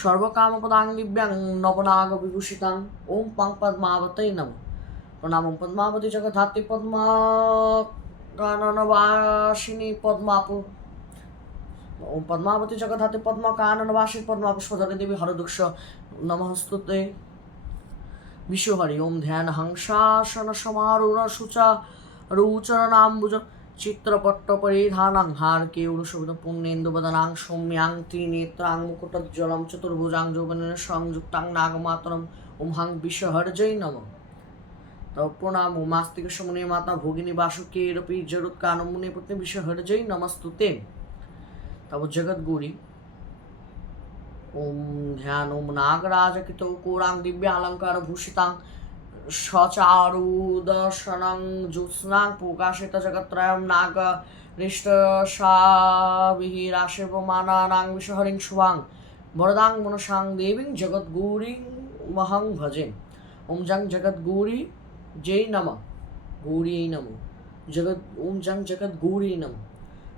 সর্বকামপদাং দিব্যাং নবনাগ বিভূষিতাং। ওম পাং পদ্মাবতৈ নমঃ। প্রণাম ওম পদ্মাবতী জগদ্ধাত্রী পদ্মাকাননবাসিনী পদ্মাপু, ওম পদ্মাবতী জগদ্ধাত্রী পদ্মাকাননবাসিনী পদ্মাপুষ্পধরে দেবী হরদুক্ষ নমস্তুতে। বিশ্বহরি ওম ধ্যান হংসাসন সমারূঢ় শুচা রুচরণাম্বুজ চিত্রপট্ট পরিধানাং হারকেউরশোভিত পুণ্যেন্দুবদনাং সৌম্যাং ত্রিনেত্রাং মুকুটোজ্জ্বলং চতুর্ভুজাং যৌবনেন সংযুক্তাং নাগমাতরম। ওম হাং বিশ্বহর্যৈ নমঃ। তব প্রণাম ওম আস্তিক সমুনি মাতা ভোগিনী বাসুকেরপি জরুৎকানম মুনি পত্নী বিশ্বহর্যৈ নমস্তুতে। তব জগদ্গৌরী ওম ধ্যান ওম নাগরাজকৃত কোরাং দিব্যালঙ্কার ভূষিতাং সচারুদর্শনং জ্যোৎস্নাং প্রকাশিত জগত্রয়ং নাগরিষ্টসাবিহিরাশিবমানানাং বিশ্বহরিং শুভাং বরদাং মনসাং দেবীং জগদ্গৌরীং মহং ভজে। ওম জং জগদ্গৌরী জয় নমঃ, গৌরী নমঃ। ওম জং জগদ্গৌরী নমঃ।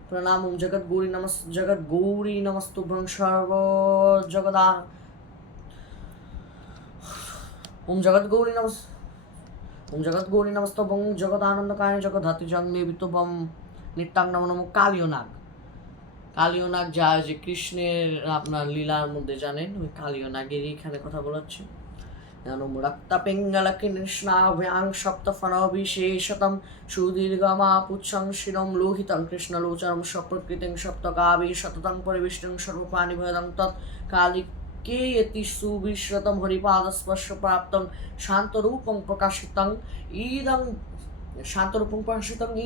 প্রণাম ওম জগদ্গৌরী নমঃ। জগদ্গৌরী নমস্তুভ্যং সর্ব জগদান। ওম জগদ্গৌরী নমঃ। ওম জগদ্গৌরী নমস্তভং জগদানন্দকারিণী জগদ্ধাত্রী জং দেবী তুভ্যং নিত্যাং নমো নমঃ। কালীয় নাগ, কালীয় নাগ যা যে কৃষ্ণের আপনার লীলার মধ্যে জানেন, ওই কালীয় নাগের এখানে কথা বলাচ্ছে। রক্তপিঙ্গলকৃষ্ণাভ্যাং সপ্তফণবিশেষতম সুদীর্ঘমাপুচ্ছং শিরং লোহিতং কৃষ্ণলোচনম সপ্রকৃতিং সপ্তগাভি সততং পরিবেষ্টিং সর্বপ্রাণিভয়ং তৎ কালিকেয়তি সুবিশ্রতম হরিপাদস্পর্শ প্রাপ্তং শান্তরূপং প্রকাশিতং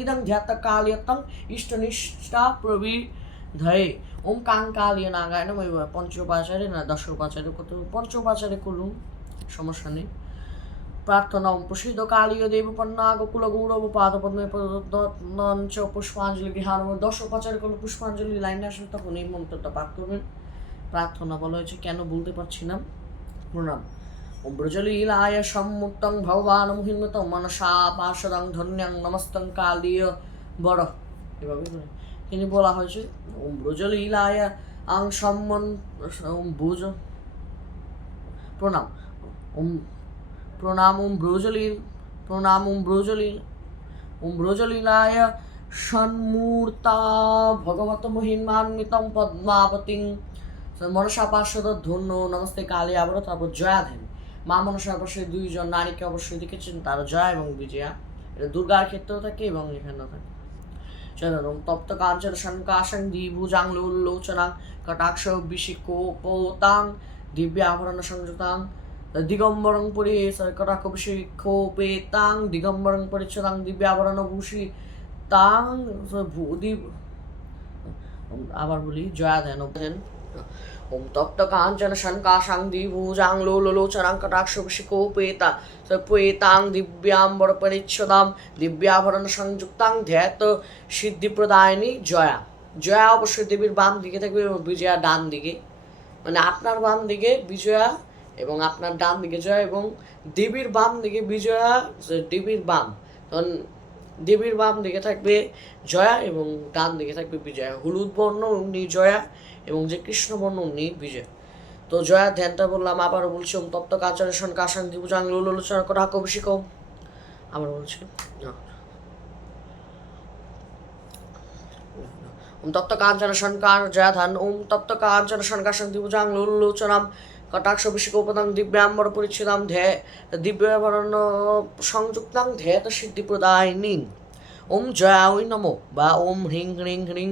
ইদং ধ্যাত কালিয়তং ইষ্টনিষ্ঠা প্রবিধয়ে। ওম কাং কালীয় নাগায় নমঃ। পঞ্চোপাচারে না দশোপাচারে কত পঞ্চোপাচারে করুন, সমস্যা নেই। প্রার্থনা ওম প্রসিদ্ধ কালীয় দেবপন্না গোকুল গৌরব পাদপদ্মে প্রদত্তঞ্চ পুষ্পাঞ্জলি গৃহান। দশোপাচারে করলে পুষ্পাঞ্জলি লাইনে আসবে, তখন এই মন্ত্রটা পাঠ করবেন। প্রার্থনা বলা হয়েছে, কেন বলতে পারছি না। প্রণাম ওম ব্রজলীলায় সম্মুক্তং ভগবান মুহিমতং মনসা পার্ষদং ধন্যং নমস্তং কালীয় বড়, এভাবে তিনি বলা হয়েছে। ওম ব্রজলীলায় আং সম্মন ওম ভুজ। প্রণাম ওম প্রণাম ওম ব্রজলীলায় সন্মূর্তা ভগবত মহিমান্বিতং পদ্মাবতীং মনসা পার্ষদ ধন্য নমস্তে কালী। আবারও তারপর জয়া ধ্যান। মা মনসার পাশে দুইজন নারীকে অবশ্যই দেখেছেন, তারা জয়া এবং বিজয়া। এটা দুর্গার ক্ষেত্রেও থাকে এবং এখানেও থাকে। চরণ তপ্ত কাঞ্চন শঙ্কাশং দ্বিভুজাং লোচনাং কটাক্ষ বিশিকোপোতাং দিব্যাভরণ সংযুতাং দিগম্বরং পরি কটাক্ষ বিশিক্ষোপেতাং দিগম্বরং পরিচ্ছদাং দিব্যাভরণ ভূষিতাং। আবার বলি জয়া ধ্যান। ওম তপ্ত কাঞ্চন শঙ্কাশং দ্বিভুজাং লোচনাং কটাক্ষ বিশিকোপেতাং দিব্যাম্বর পরিচ্ছদাং দিব্যাভরণ সংযুক্তাং ধ্যাত সিদ্ধিপ্রদায়িনী জয়া। জয়া অবশ্যই দেবীর বাম দিকে থাকবে এবং বিজয়া ডান দিকে, মানে আপনার বাম দিকে বিজয়া এবং আপনার ডান দিকে জয়া, এবং দেবীর বাম দিকে বিজয়া, দেবীর বাম, তখন দেবীর বাম দিকে থাকবে জয়া এবং ডান দিকে থাকবে বিজয়া। হলুদ বর্ণ উনি জয়া এবং যে কৃষ্ণবর্ণ উনি বিজয়। তো জয়া ধ্যানটা বললাম, আবারও বলছি ওম তপ্ত কাঞ্চন শঙ্কাশং দ্বিভুজাং লোচনাং কটাক্ষ বিশিকোপেতাং। আবার বলছি ওম তপ্ত কাঞ্চন শঙ্কার জয়া ধ্যান। ওম তপ্ত কাঞ্চন শঙ্কাশং দ্বিভুজাং লোচনাং কটাক্ষ বিশিকোপেতাং দিব্যাম্বর পরিচ্ছদাং দিব্যাভরণ সংযুক্তাং ধ্যাত সিদ্ধিপ্রদায়িনী। ওম জয়ায় নমঃ বা ওম হ্রিং হ্রিং হ্রিং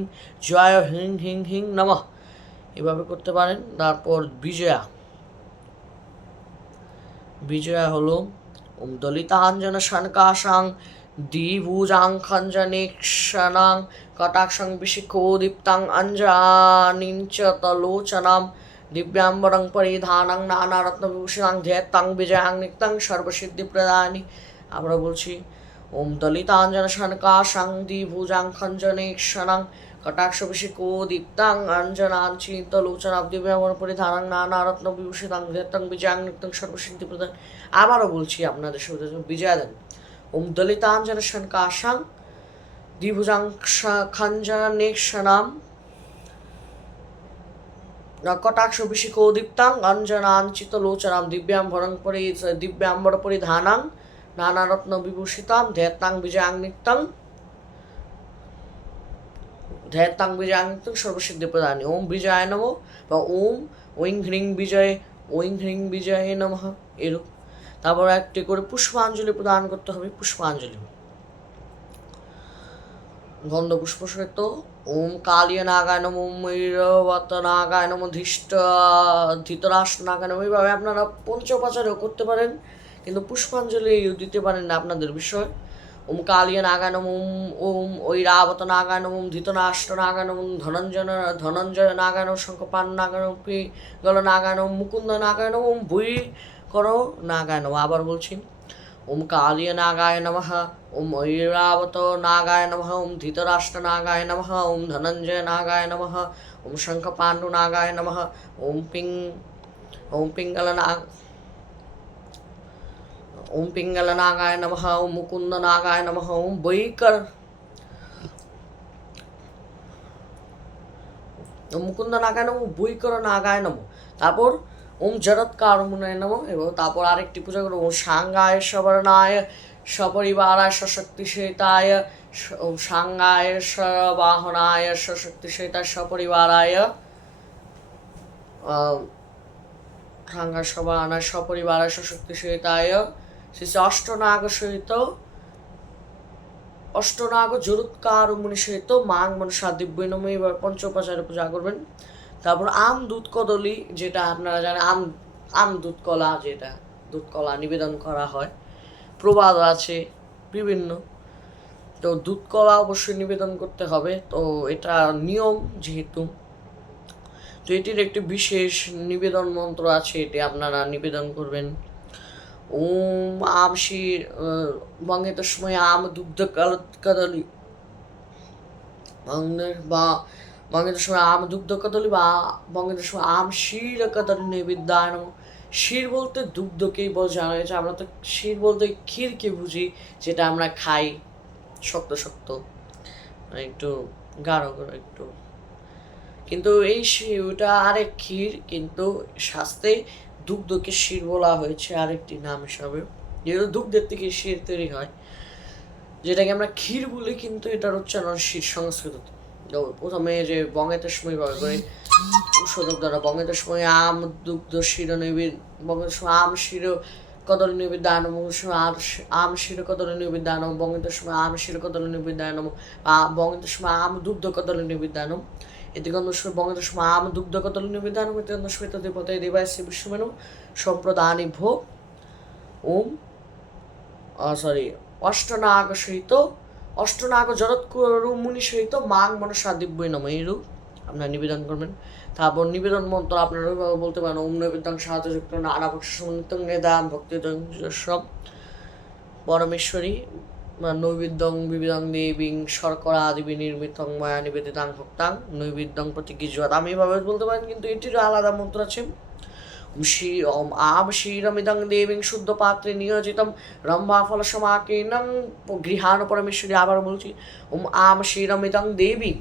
জয় হ্রিং হ্রিং হ্রিং নমঃ, এভাবে করতে পারেন। তারপর বিজয়া, বিজয়া হলো ওম দলিতাঞ্জন সনকাশাং দ্বিভুজাং খঞ্জনেক্ষণাং কটাক্ষং বিশিখোদীপ্তাং অঞ্জনিঞ্চ তলোচনাম দিব্যাম্বরং পরিধানং নানারত্নভূষণাং ধ্যেত্তাং বিজয়াং নিত্যং সর্বসিদ্ধিপ্রদায়িনী। আমরা বলছি ওম দলিতাঞ্জন সনকাশাং দ্বিভুজাং খঞ্জনেক্ষণাং কটাক্ষবিশিখোদীপ্তাং অঞ্জনাঞ্চিতলোচনাং দিব্যাম্বরং পরিধানং নানারত্নবিভূষিতাং ধ্যেত্তাং বিজয়াং নিত্যং সর্বসিদ্ধিপ্রদায়িনী। আবারও বলছি আপনাদের সুবিধা বিজয়া দেন। ওম দলিতাঞ্জন সনকাশাং দ্বিভুজাং খঞ্জনেক্ষণাং কটাক্ষবিশিখোদীপ্তাং অঞ্জনাঞ্চিতলোচনাং দিব্যাম্বর পরিধানাং নানারত্ন বিভূষিতাং ধ্যেত্তাং বিজয়াং নিত্যং সর্বসিদ্ধিপ্রদায়িনী। ওম বিজয়ায় নমঃ বা ওম ঐং হ্রিং বিজয়, ঐং হ্রিং বিজয়ে নমঃ, এরূপ। তারপর একটি করে পুষ্পাঞ্জলি প্রদান করতে হবে। পুষ্পাঞ্জলি গন্ধ পুষ্প সহিত ওম কালিয়া নাগায় নমঃ, ওম ঐরবত নাগায় নমঃ, ধৃতরাষ্ট্র নাগায় নমঃ। এইভাবে আপনারা পঞ্চোপাচারও করতে পারেন, কিন্তু পুষ্পাঞ্জলি দিতে পারেন না, আপনাদের বিষয়। ওম কালিয়া নাগায় নমঃ, ওম ঐরাবত নাগায় নমঃ, ধৃতরাষ্ট্র নাগায় নমঃ, ধনঞ্জয় নাগায় নমঃ, শঙ্খপাণ নাগায় নমঃ, পিঙ্গল নাগায় নমঃ, মুকুন্দ নাগায় নমঃ, ওম ভুই করো নাগায় নমঃ। আবার বলছি ওম কালিয়া নাগায় নমঃ, ওম ঐরাবত নাগায় নমঃ, ওম ধৃতরাষ্ট্র নাগায় নমঃ, ওম ধনঞ্জয় নাগায় নমঃ, ওম শঙ্খপাণ্ডু নাগায় নমঃ, ওম পিঙ্গল নাগায় নমঃ, ওম মুকুন্দ নাগায় নমঃ, ওম মুকুন্দ নাগায় নমঃ, বৈকর নাগায় নমঃ। তারপর ওম জরৎকারমুনায় নমঃ। এবং তারপর আরেকটি পূজা করবো ওম সাঙ্গায় সবর্ণায় সপরিবারায় সশক্তি সহিতায়, ওম সাঙ্গায় সবাহনায় সশক্তি সহিতায় সপরিবারায়, সাঙ্গায় সবাহনায় সপরিবারায় সশক্তি সহিতায় শ্রী অষ্টনাগ সহিত অষ্টনাগ জরৎকারমুনি সহিত মাং মনসা দিব্যই নমঃ। এবার পঞ্চোপাচারে পূজা করবেন। তারপর আম দুধ কদলি, যেটা আপনারা জানেন আম দুধ কলা, যেটা দুধ কলা নিবেদন করা হয়, প্রবাদ আছে বিভিন্ন। তো দুধ কলা অবশ্যই নিবেদন করতে হবে, তো এটা নিয়ম যেহেতু। তো এটির একটি বিশেষ নিবেদন মন্ত্র আছে, এটি আপনারা নিবেদন করবেন। ওম আম শির বঙ্গে তস্মৈ আম দুগ্ধ কদলি বা বঙ্গে তস্মৈ আম দুগ্ধ কদলি বা বঙ্গে তস্মৈ আম শির কদলি নৈবেদ্যায় নমঃ। শির বলতে দুগ্ধকেই বোঝানো হয়েছে। আমরা তো শির বলতে ক্ষীরকে বুঝি, যেটা আমরা খাই শক্ত শক্ত, একটু গাঢ় করে একটু, কিন্তু এই ওটা আরেক ক্ষীর, কিন্তু শাস্ত্রে দুগ্ধকে শির বলা হয়েছে আরেকটি নাম হিসাবে, যেহেতু দুগ্ধের থেকে শির তৈরি হয়, যেটাকে আমরা ক্ষীর বলি, কিন্তু এটার উচ্চারণ শির সংস্কৃত। প্রথমে যে বঙ্গে তস্মৈ ব্যবহার করে শোধক দ্বারা বঙ্গে তস্মৈ আম দুগ্ধ শির নৈবেদ্য, বঙ্গে তস্মৈ আম শির কদলি নৈবেদ্যায় নমঃ, আম শির কদলি নৈবেদ্যায় নমঃ, বঙ্গে তস্মৈ আম শির কদলি নৈবেদ্যায় নমঃ, বঙ্গে তস্মৈ আম দুগ্ধ কদলি নৈবেদ্যায় নমঃ। এতে গন্ধস্বর বঙ্গে তস্মৈ আম দুগ্ধ কদলি নৈবেদ্যায় নমঃ। এতে গন্ধস্বর দেবতায় দেবায় শ্রী বিষ্ণুমেনু সম্প্রদানি ভোগ। ওম অষ্টনাগ সহিত অষ্টনাগ জরৎকারমুনি সহিত মাং মনসা দিব্যই নমঃ, এইরূপ আপনারা নিবেদন করবেন। তারপর নিবেদন মন্ত্র আপনারা ওইভাবে বলতে পারেন ওম নৈবেদ্যং সাহায্যযুক্ত নানাভক্ষ্যং নেদাম ভক্তিদং পরমেশ্বরী নৈবেদ্যং বিবিধং দেবীং শর্করা আদিবি নির্মিতং ময়া নিবেদিতাং ভক্তাং নৈবেদ্যং প্রতি গিজুয়াত। আমি এভাবে বলতে পারেন, কিন্তু এটিরও আলাদা মন্ত্র আছে। ওম আম ক্ষীরমিদং দেবীং শুদ্ধ পাত্রে নিয়োজিতম রম্ভা ফলসমাকীর্ণং গৃহাণ পরমেশ্বরী। আবার বলছি ওম আম ক্ষীরমিদং দেবীং